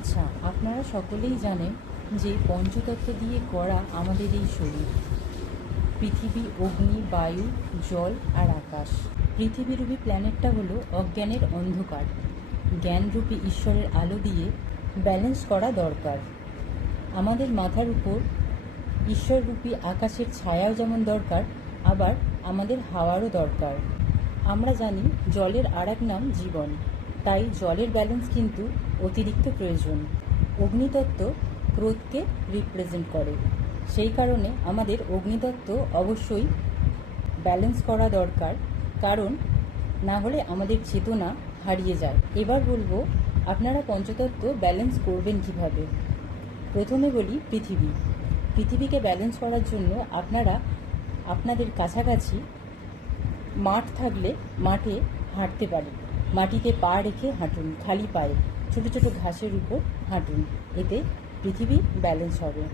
আচ্ছা, আপনারা সকলেই জানেন যে পঞ্চতত্ত্ব দিয়ে গড়া আমাদের এই শরীর। পৃথিবী, অগ্নি, বায়ু, জল আর আকাশ। পৃথিবীরূপী প্ল্যানেটটা হলো অজ্ঞানের অন্ধকার। জ্ঞানরূপী ঈশ্বরের আলো দিয়ে ব্যালেন্স করা দরকার। আমাদের মাথার উপর ঈশ্বররূপী আকাশের ছায়াও যেমন দরকার, আবার আমাদের হাওয়ারও দরকার। আমরা জানি জলের আর এক নাম জীবন, তাই জলের ব্যালেন্স কিন্তু অতিরিক্ত প্রয়োজন। অগ্নিতত্ত্ব ক্রোধকে রিপ্রেজেন্ট করে, সেই কারণে আমাদের অগ্নিতত্ত্ব অবশ্যই ব্যালেন্স করা দরকার, কারণ না হলে আমাদের চেতনা হারিয়ে যায়। এবার বলবো আপনারা পঞ্চতত্ত্ব ব্যালেন্স করবেন কিভাবে। প্রথমে বলি পৃথিবীকে ব্যালেন্স করার জন্য আপনারা আপনাদের কাছাকাছি মাঠ থাকলে মাঠে হাঁটতে পারেন। মাটিতে পা রেখে হাঁটুন, খালি পায়ে ছোট ছোট ঘাসের উপর হাঁটুন, এতে পৃথিবী ব্যালেন্স হবে।